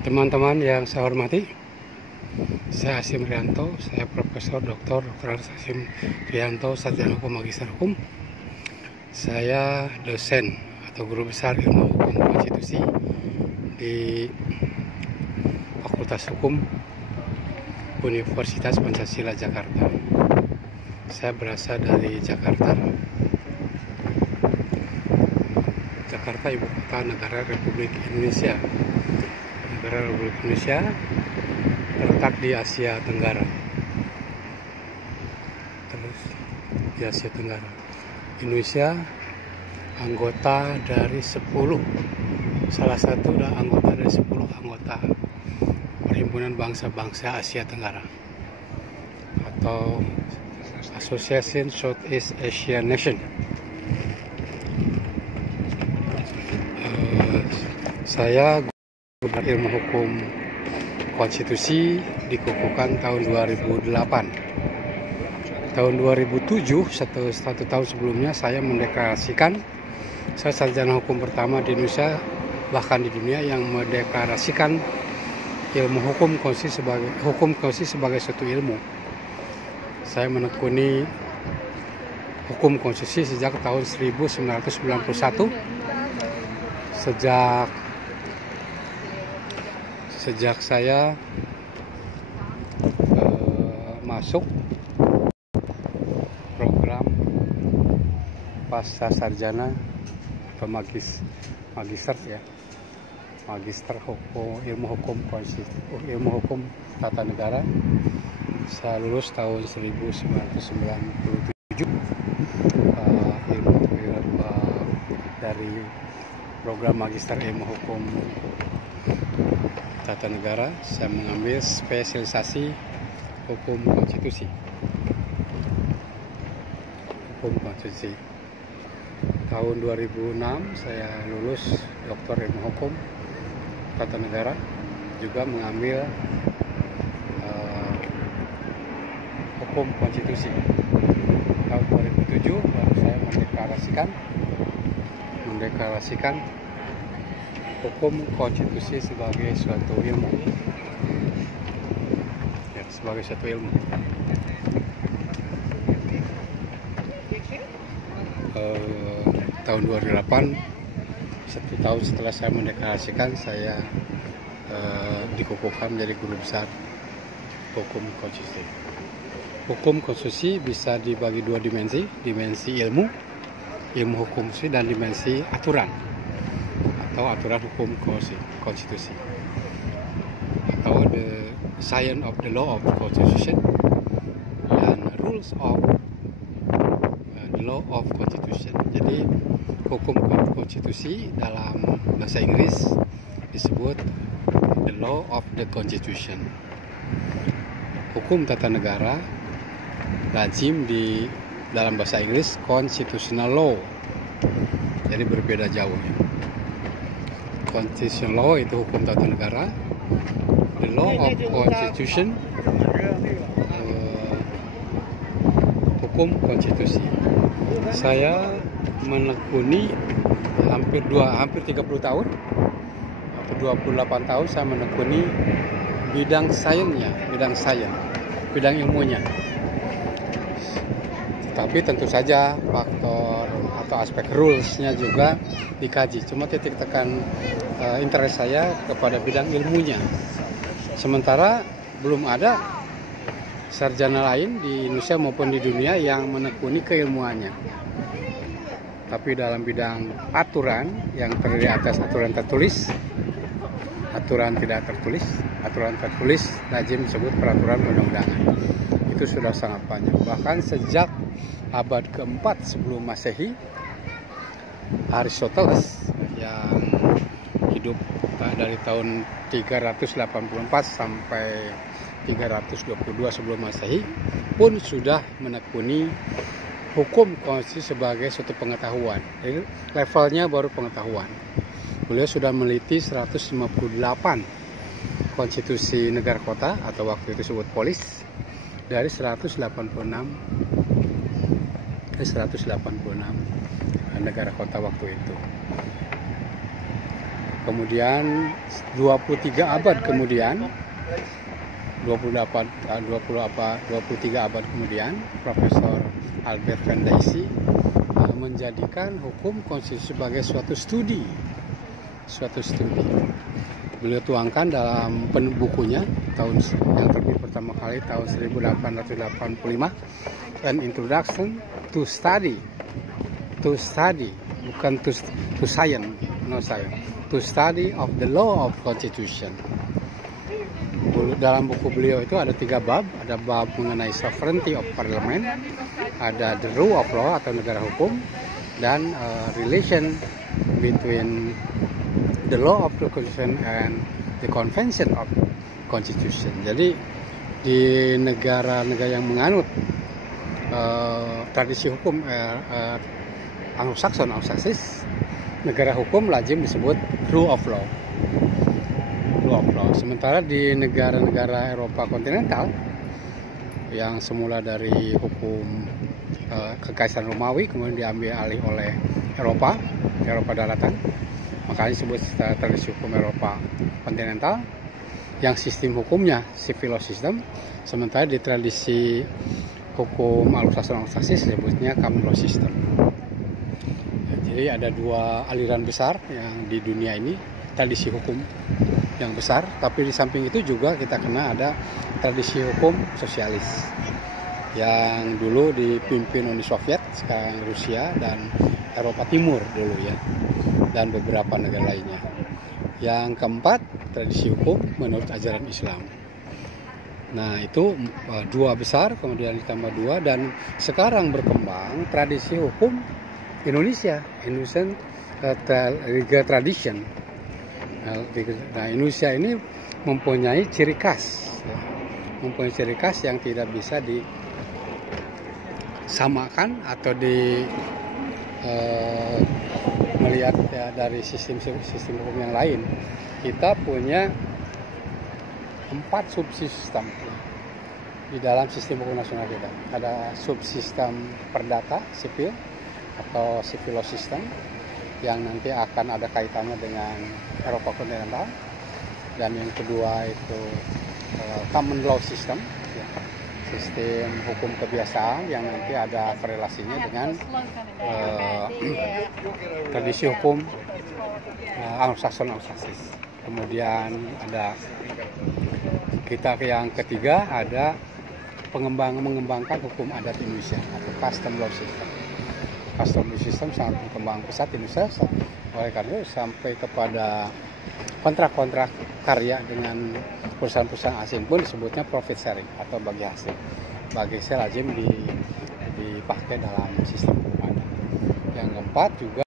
Teman-teman yang saya hormati, saya Hasyim Rianto, saya Profesor Dr. Hasyim Rianto, Sarjana Hukum Magister Hukum. Saya dosen atau guru besar ilmu hukum konstitusi di Fakultas Hukum Universitas Pancasila Jakarta. Saya berasal dari Jakarta. Jakarta ibu kota negara Republik Indonesia. Negara Republik Indonesia terletak di Asia Tenggara. Di Asia Tenggara. Indonesia anggota dari 10. Salah satu anggota dari 10 anggota Perhimpunan Bangsa-Bangsa Asia Tenggara atau Association Southeast Asian Nation. Saya guru ilmu hukum konstitusi dikukuhkan tahun 2008. Tahun 2007, satu tahun sebelumnya, saya mendeklarasikan saya sarjana hukum pertama di Indonesia, bahkan di dunia, yang mendeklarasikan ilmu hukum konstitusi sebagai suatu ilmu. Saya menekuni hukum konstitusi sejak tahun 1991. Sejak saya masuk program pasca sarjana atau magister hukum, ilmu hukum tata negara. Saya lulus tahun 1997 dari program magister ilmu hukum tata negara. Saya mengambil spesialisasi hukum konstitusi. Tahun 2006 saya lulus doktor ilmu hukum tata negara, juga mengambil hukum konstitusi. Tahun 2007 baru saya mendeklarasikan hukum konstitusi sebagai suatu ilmu. Tahun 2008, 1 tahun setelah saya mendeklarasikan, saya dikukuhkan menjadi guru besar hukum konstitusi. Hukum konstitusi bisa dibagi dua dimensi ilmu hukum konstitusi, dan dimensi aturan atau aturan hukum konstitusi, atau the science of the law of the constitution dan rules of the law of constitution. Jadi hukum konstitusi dalam bahasa Inggris disebut the law of the constitution. Hukum tata negara lazim di dalam bahasa Inggris constitutional law. Jadi berbeda jauh. Constitutional law itu hukum tata negara. The law of constitution hukum konstitusi. Saya menekuni hampir 30 tahun atau 28 tahun saya menekuni bidang ilmunya. Tapi tentu saja faktor atau aspek rules-nya juga dikaji. Cuma titik tekan interest saya kepada bidang ilmunya. Sementara belum ada sarjana lain di Indonesia maupun di dunia yang menekuni keilmuannya. Tapi dalam bidang aturan yang terdiri atas aturan tertulis, aturan tidak tertulis, aturan tertulis lazim disebut peraturan undang-undangan. Itu sudah sangat banyak. Bahkan sejak abad keempat sebelum Masehi, Aristoteles yang hidup dari tahun 384 sampai 322 sebelum Masehi pun sudah menekuni hukum konstitusi sebagai suatu pengetahuan. Jadi levelnya baru pengetahuan. Beliau sudah meneliti 158 konstitusi negara kota atau waktu itu disebut polis dari 186 negara kota waktu itu. Kemudian 23 abad kemudian, 23 abad kemudian, Profesor Albert van Dijk menjadikan hukum konstitusi sebagai suatu studi. Beliau tuangkan dalam bukunya yang terbit pertama kali tahun 1885, An Introduction to Study, bukan to science, no science, to study of the law of constitution. Dalam buku beliau itu ada 3 bab, ada bab mengenai sovereignty of parliament, ada the rule of law atau negara hukum, dan relation between the law of the constitution and the convention of constitution. Jadi di negara-negara yang menganut tradisi hukum Anglo-Saxon, negara hukum lazim disebut rule of law. Sementara di negara-negara Eropa kontinental yang semula dari hukum Kekaisaran Romawi kemudian diambil alih oleh Eropa daratan, makanya disebut tradisi hukum Eropa kontinental yang sistem hukumnya civil law system. Sementara di tradisi hukum Anglo-Saxon disebutnya common law system. Jadi ada 2 aliran besar yang di dunia ini, tradisi hukum yang besar, tapi di samping itu juga kita kena ada tradisi hukum sosialis yang dulu dipimpin Uni Soviet, sekarang Rusia dan Eropa Timur dulu ya, dan beberapa negara lainnya. Yang keempat, tradisi hukum menurut ajaran Islam. Nah itu 2 besar, kemudian ditambah 2, dan sekarang berkembang tradisi hukum Indonesian legal tradition. Nah, Indonesia ini mempunyai ciri khas yang tidak bisa disamakan atau melihat ya, dari sistem hukum yang lain. Kita punya 4 subsistem di dalam sistem hukum nasional kita. Ada subsistem perdata sipil atau civil law system yang nanti akan ada kaitannya dengan Eropa kontinental, dan yang kedua itu common law system, ya, sistem hukum kebiasaan yang nanti ada korelasinya dengan tradisi hukum Anglo-Saxon. Kemudian ada kita yang ketiga ada mengembangkan hukum adat Indonesia atau custom law system. Custom law system sangat berkembang pesat di Indonesia, oleh karena itu sampai kepada kontrak-kontrak karya dengan perusahaan-perusahaan asing pun disebutnya profit sharing atau bagi hasil. Bagi hasil lazim dipakai dalam sistem hukum adat. Yang keempat juga